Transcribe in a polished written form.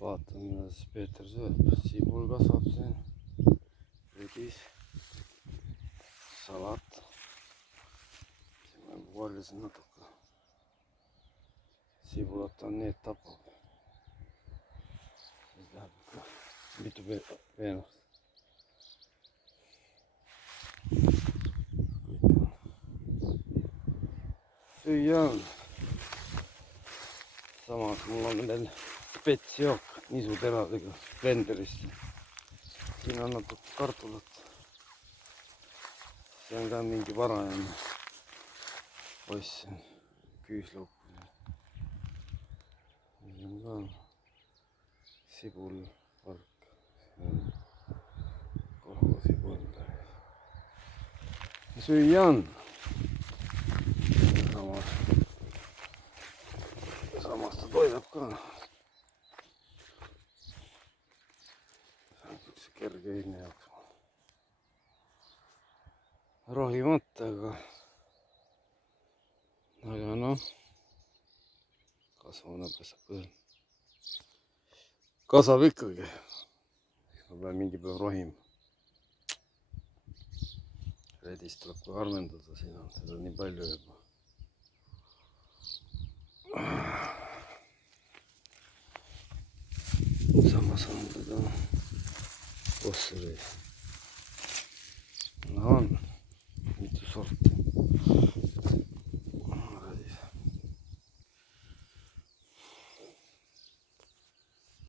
vaatame, mida siis Peeter sööb. Sibul kasvab siin, redis, salat. siin ma juba korjasin natuke. Sibulat on nii, et tapab. siis läheb ikka mitu peenust. süüa on. samas mul on veel spetsjook nisuteradega blenderist. siin on natuke kartulit. see on ka mingi varajane poiss, küüslaup. siin on ka sibulpark, kolhoosi täis. süüa on. samas ta toidab ka. see on üks kerge hinne jaoks. rohimata, aga noh, kasvama pesab küll. kasvab ikkagi. ma pean mingi päev rohima. redis tuleb ka harvendada, siin on seda nii palju juba. samas on teda fosfori. no on.